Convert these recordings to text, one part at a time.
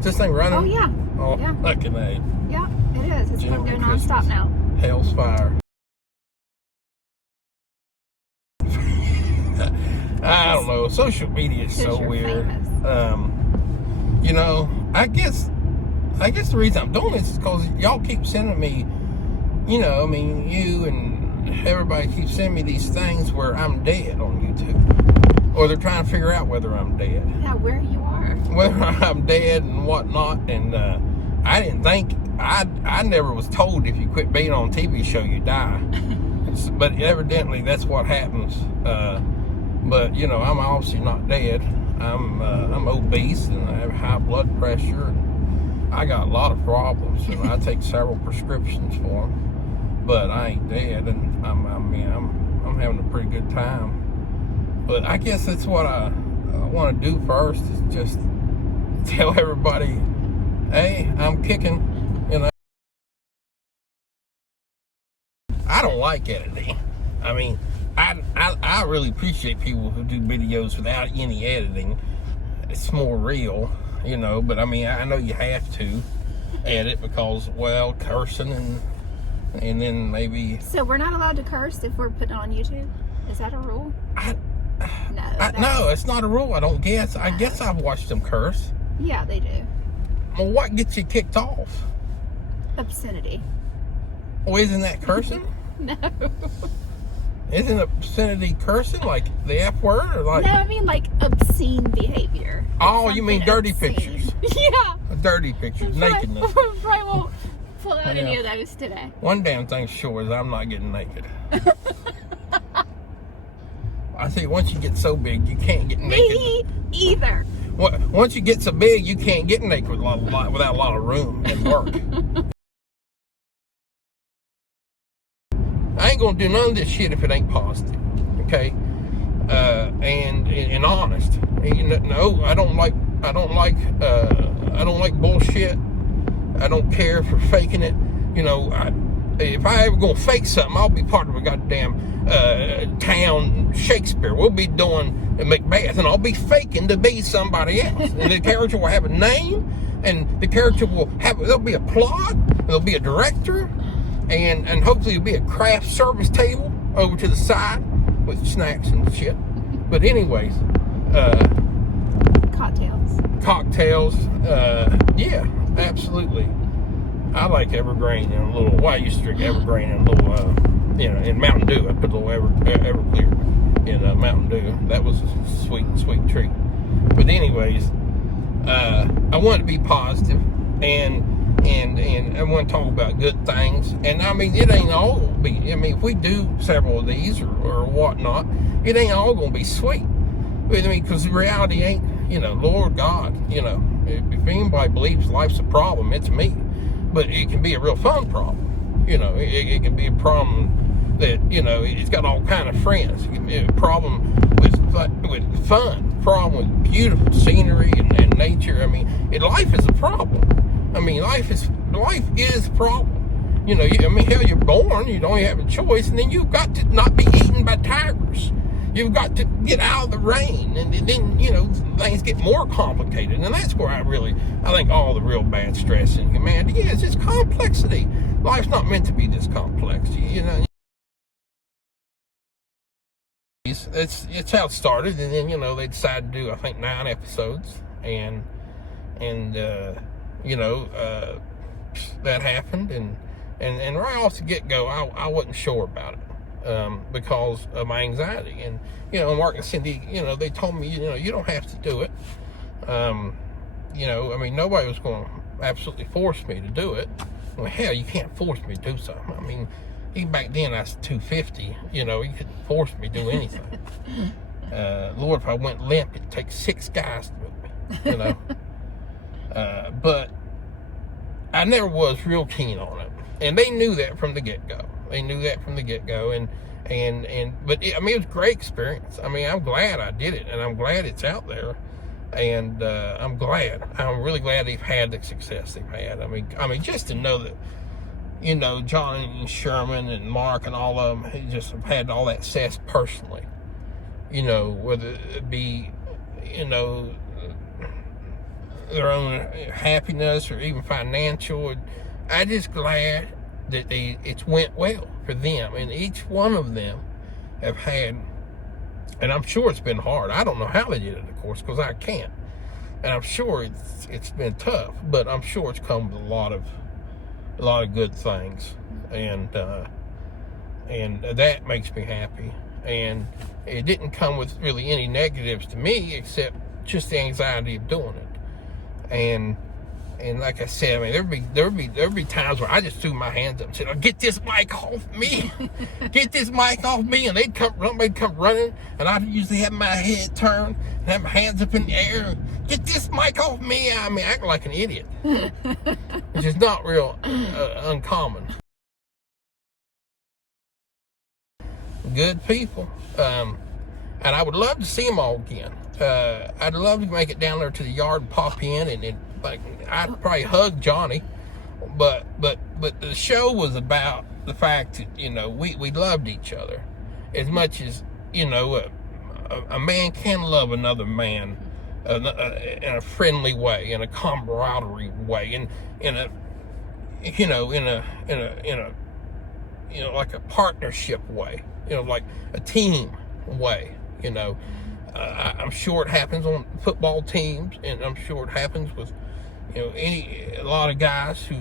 Is this thing running? Oh, yeah. Oh, yeah. Fucking A. Yeah, it is. It's going to go Christmas. nonstop now. Hell's fire. I don't know. Social media is so weird. You know, I guess the reason I'm doing this is because y'all keep sending me, you know, I mean, you and everybody keeps sending me these things where I'm dead on YouTube. Or they're trying to figure out whether I'm dead. Yeah, where you are. Whether I'm dead and whatnot. And I didn't think, I never was told if you quit being on a TV show, you die. But evidently that's what happens. But, you know, I'm obviously not dead. I'm obese and I have high blood pressure. And I got a lot of problems, and I take several prescriptions for them. But I ain't dead, and I'm having a pretty good time. But I guess that's what I want to do first, is just tell everybody, hey, I'm kicking. You know, I don't like editing. I mean, I really appreciate people who do videos without any editing. It's more real, you know, but I mean, I know you have to edit because, well, cursing and then maybe... So we're not allowed to curse if we're putting it on YouTube? Is that a rule? No, it's not a rule, I don't guess. I guess I've watched them curse. Yeah, they do. Well, what gets you kicked off? Obscenity. Oh, isn't that cursing? No. Isn't obscenity cursing, like the F word, or like? No, I mean like obscene behavior. Oh, you mean dirty obscene. pictures? Yeah. Dirty pictures, nakedness. Probably won't pull out any of those today. One damn thing sure is I'm not getting naked. I see, once you get so big, you can't get naked. Me either. Once you get so big, you can't get naked without a lot of room and work. I ain't gonna do none of this shit if it ain't positive, okay? And honest. No, I don't like bullshit. I don't care for faking it. You know, if I ever gonna fake something, I'll be part of a goddamn town Shakespeare. We'll be doing Macbeth, and I'll be faking to be somebody else. And the character will have a name, and the character there'll be a plot, there'll be a director, and hopefully there'll be a craft service table over to the side with snacks and shit. But anyways, cocktails, yeah, absolutely. I like Evergreen and a little, I used to drink Evergreen and a little, you know, in Mountain Dew. I put a little Everclear in Mountain Dew. That was a sweet treat. But anyways, I want to be positive and I want to talk about good things. And I mean, it ain't all be, I mean, if we do several of these or whatnot, it ain't all going to be sweet. I mean, because the reality ain't, you know, Lord God, you know, if anybody believes life's a problem, it's me. But it can be a real fun problem. You know, it can be a problem that, you know, it's got all kind of friends. It can be a problem with fun, problem with beautiful scenery and nature. I mean, life is a problem. I mean, life is a problem. You know, I mean, hell, you're born, you don't have a choice, and then you've got to not be eaten by tigers. You've got to get out of the rain, and then, you know, things get more complicated. And that's where I think all the real bad stress in humanity is. It's complexity. Life's not meant to be this complex, you know. It's how it started, and then, you know, they decided to do, I think, 9 episodes, and you know, that happened, and right off the get-go, I wasn't sure about it. Because of my anxiety, and you know, Mark and Cindy, you know, they told me, you know, you don't have to do it. You know, I mean, nobody was going to absolutely force me to do it. Well, hell, you can't force me to do something. I mean, even back then I was 250. You know, you couldn't force me to do anything. Lord, if I went limp, it'd take 6 guys to move me. You know, but I never was real keen on it, and they knew that from the get-go. They knew that from the get-go, but I mean, it was a great experience. I mean, I'm glad I did it, and I'm glad it's out there, and I'm really glad they've had the success they've had. I mean, just to know that, you know, John and Sherman and Mark and all of them just have had all that success personally. You know, whether it be, you know, happiness or even financial. I'm just glad that it's went well for them, and each one of them have had, and I'm sure it's been hard. I don't know how they did it, of course, because I can't, and I'm sure it's been tough, but I'm sure it's come with a lot of good things, and that makes me happy. And it didn't come with really any negatives to me, except just the anxiety of doing it. And like I said, I mean, there'd be times where I just threw my hands up and said, "Oh, get this mic off me, get this mic off me," and they'd come running, and I'd usually have my head turned and have my hands up in the air, "Get this mic off me." I mean, acting like an idiot, which is not real uncommon. Good people, and I would love to see them all again. I'd love to make it down there to the yard and pop in, and like I'd probably hug Johnny, but the show was about the fact that we loved each other as much as a man can love another man in a friendly way, in a camaraderie way, in a like a partnership way, like a team way. I'm sure it happens on football teams, and I'm sure it happens with a lot of guys who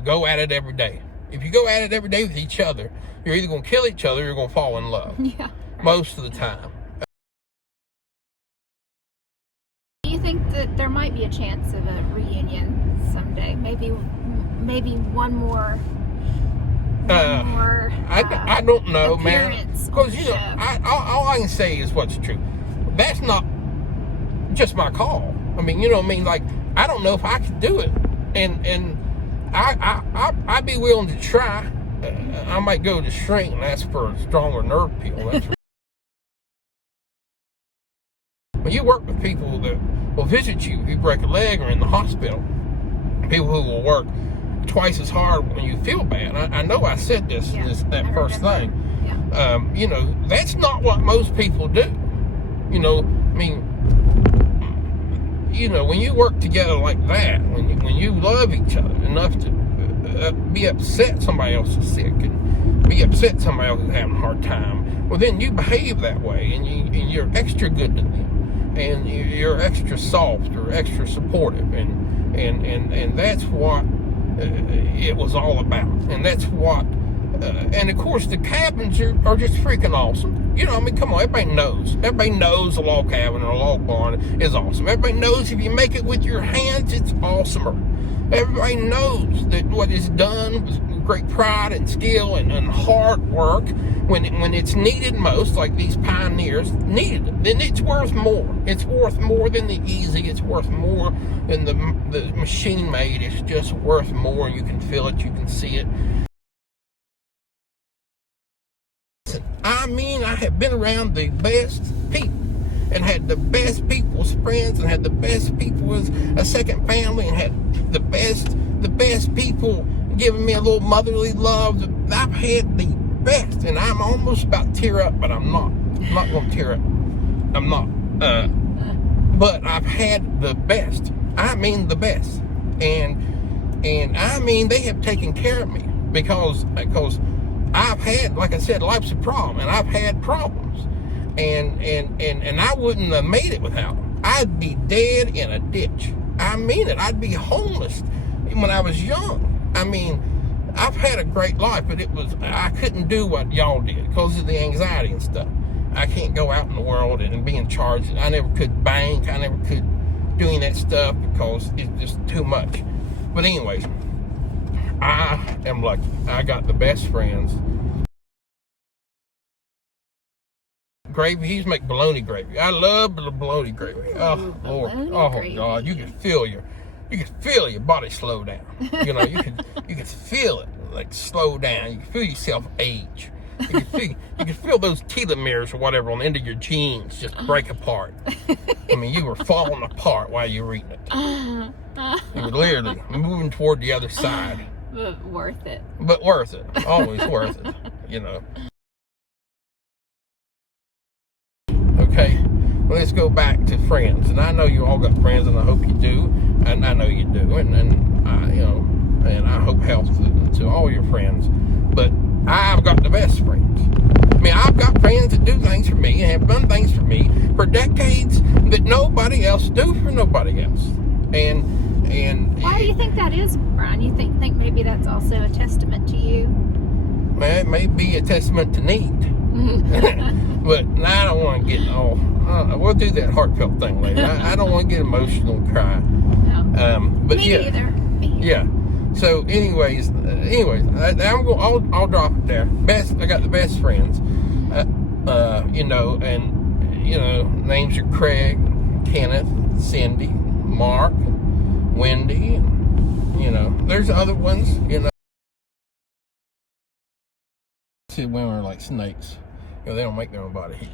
go at it every day. If you go at it every day with each other, you're either going to kill each other or you're going to fall in love. Yeah, right. Most of the time. Do you think that there might be a chance of a reunion someday? Maybe one more. I don't know, man. Because all I can say is what's true. That's not just my call. I mean, like, I don't know if I could do it, and I'd be willing to try. I might go to shrink and ask for a stronger nerve pill. When you work with people that will visit you if you break a leg or in the hospital, people who will work twice as hard when you feel bad. I know I said that first thing. Yeah. That's not what most people do. I mean, when you work together like that, when you love each other enough to be upset somebody else is sick and be upset somebody else is having a hard time, well, then you behave that way, and you're extra good to them, and you're extra soft or extra supportive, and that's what it was all about. And that's what and of course the cabins are just freaking awesome. I mean, come on, everybody knows a log cabin or a log barn is awesome. Everybody knows if you make it with your hands, it's awesomer. Everybody knows that what is done with great pride and skill and hard work, when it's needed most, like these pioneers needed it, then it's worth more. It's worth more than the easy. It's worth more than the machine made. It's just worth more. You can feel it. You can see it. I mean, I have been around the best people and had the best people as friends and had the best people as a second family and had the best people giving me a little motherly love. I've had the best, and I'm almost about to tear up, but I'm not. I'm not going to tear up. I'm not. But I've had the best. I mean the best. And I mean they have taken care of me because I've had, like I said, life's a problem, and I've had problems, and I wouldn't have made it without them. I'd be dead in a ditch. I mean it. I'd be homeless when I was young. I mean, I've had a great life, but I couldn't do what y'all did because of the anxiety and stuff. I can't go out in the world and be in charge. I never could bank. I never could do any of that stuff because it's just too much. But anyways, I am lucky. I got the best friends. Gravy, he's make bologna gravy. I love the bologna gravy. Oh Lord, oh God, you can feel your body slow down. You can feel it like slow down. You can feel yourself age. You can feel those telomeres or whatever on the end of your jeans just break apart. I mean, you were falling apart while you were eating it. You were literally moving toward the other side. But worth it. Always worth it. Okay. let's go back to friends. And I know you all got friends, and I hope you do, and I know you do, and and I hope health to all your friends. But I've got the best friends. I mean, I've got friends that do things for me and have done things for me for decades that nobody else do for nobody else. And why do you think that is, Brian? You think maybe that's also a testament to you? Well, it may be a testament to need. But I don't want to get all. We'll do that heartfelt thing later. I don't want to get emotional and cry. No. But Me either. Yeah. So, anyways, I'll drop it there. I got the best friends. Names are Craig, Kenneth, Cindy, Mark, Wendy. There's other ones. See, women are like snakes. They don't make their own body heat.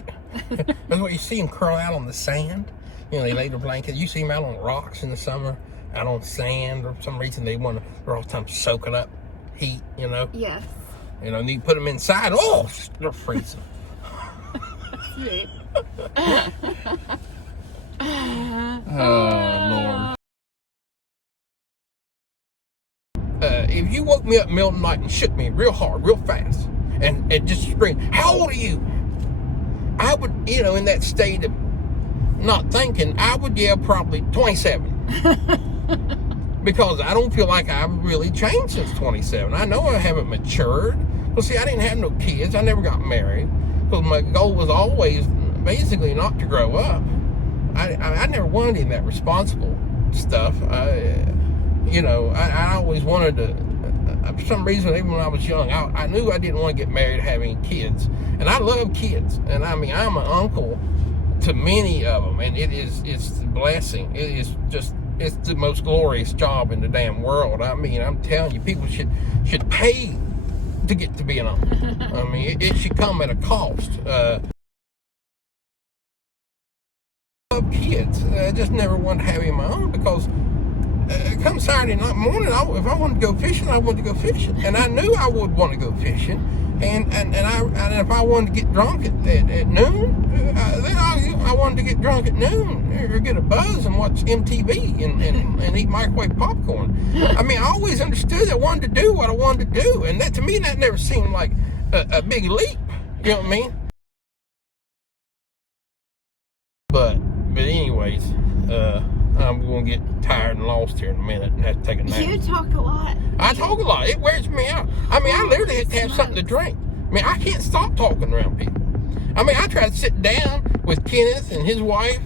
That's what you see them curl out on the sand. They lay their blanket. You see them out on rocks in the summer, out on sand, or for some reason they're all the time soaking up heat. Yes. And you put them inside. Oh, they're freezing. Sweet. Oh Lord. If you woke me up in the middle of the night and shook me real hard, real fast, and just screamed, "How old are you?" I would, in that state of not thinking, I would yell probably 27. Because I don't feel like I've really changed since 27. I know I haven't matured. Well, see, I didn't have no kids. I never got married. Because my goal was always basically not to grow up. I never wanted any of that responsible stuff. I always wanted to, for some reason, even when I was young, I knew I didn't want to get married, have any kids. And I love kids. And I mean, I'm an uncle to many of them. And it's a blessing. It's the most glorious job in the damn world. I mean, I'm telling you, people should pay to get to be an uncle. I mean, it should come at a cost. I love kids. I just never wanted to have any of my own because come Saturday night morning, if I wanted to go fishing, I wanted to go fishing, and I knew I would want to go fishing, and if I wanted to get drunk at noon, then I wanted to get drunk at noon or get a buzz and watch MTV and eat microwave popcorn. I mean, I always understood I wanted to do what I wanted to do, and that to me that never seemed like a big leap. You know what I mean? But anyways, I'm going to get tired and lost here in a minute and have to take a nap. You talk a lot. I talk a lot. It wears me out. I mean, I literally have to have something to drink. I mean, I can't stop talking around people. I mean, I tried to sit down with Kenneth and his wife,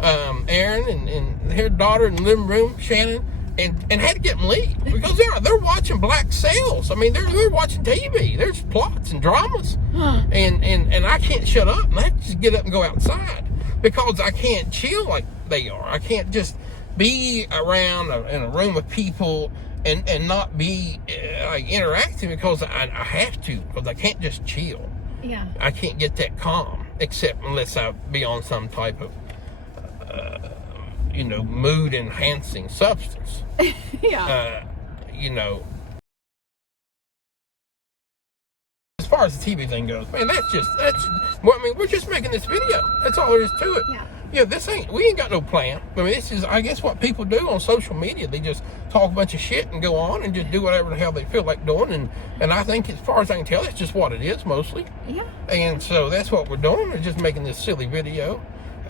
Aaron, and their daughter in the living room, Shannon, and had to get them leave because they're watching black sails. I mean, they're watching TV. There's plots and dramas, and I can't shut up, and I have to just get up and go outside because I can't chill like they are. I can't just be around in a room of people and not be like interacting because I have to, because I can't just chill. Yeah. I can't get that calm except unless I be on some type of mood enhancing substance. Yeah. As far as the TV thing goes, man, well, I mean, we're just making this video. That's all there is to it. Yeah. We ain't got no plan. I mean, this is, I guess, what people do on social media. They just talk a bunch of shit and go on and just do whatever the hell they feel like doing. And I think, as far as I can tell, that's just what it is mostly. Yeah. And so that's what we're doing. We're just making this silly video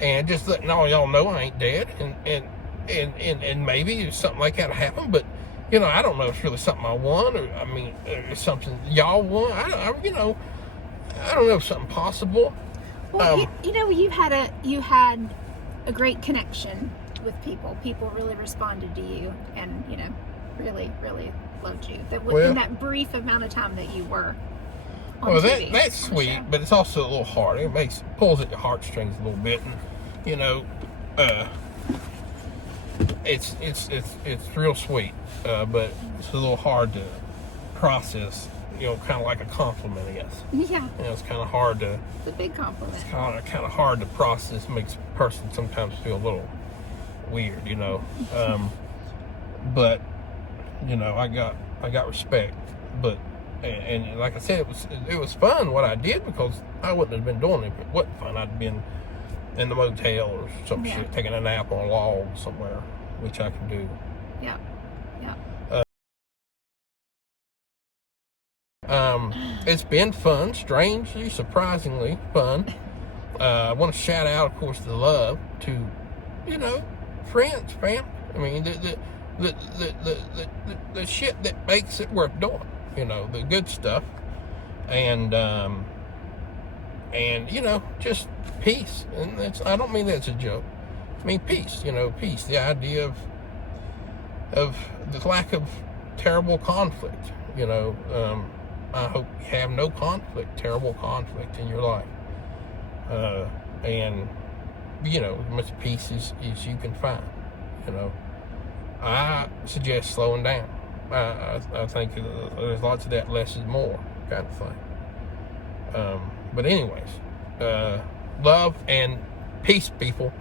and just letting all y'all know I ain't dead. And maybe something like that happen, but I don't know if it's really something I want, or I mean, or something y'all want. I don't know if something possible. Well, you had a great connection with people. People really responded to you, and really, really loved you. In that brief amount of time that you were on TV, that's sweet, but it's also a little hard. It pulls at your heartstrings a little bit, and it's real sweet, but it's a little hard to process. Kind of like a compliment, I guess. Yeah. It's kind of hard to. It's a big compliment. It's kind of hard to process. Makes a person sometimes feel a little weird, But I got respect. But and like I said, it was fun what I did, because I wouldn't have been doing it if it wasn't fun. I'd been in the motel or some Yeah. shit, taking a nap on a log somewhere, which I can do. Yeah. Yeah. It's been fun, strangely, surprisingly fun. I want to shout out, of course, the love to, friends, fam. I mean, the shit that makes it worth doing. The good stuff, and just peace. And I don't mean that's a joke. I mean peace. Peace. The idea of the lack of terrible conflict. I hope you have no terrible conflict in your life. And as much peace as you can find. I suggest slowing down. I think there's lots of that less is more kind of thing. But anyways, love and peace, people.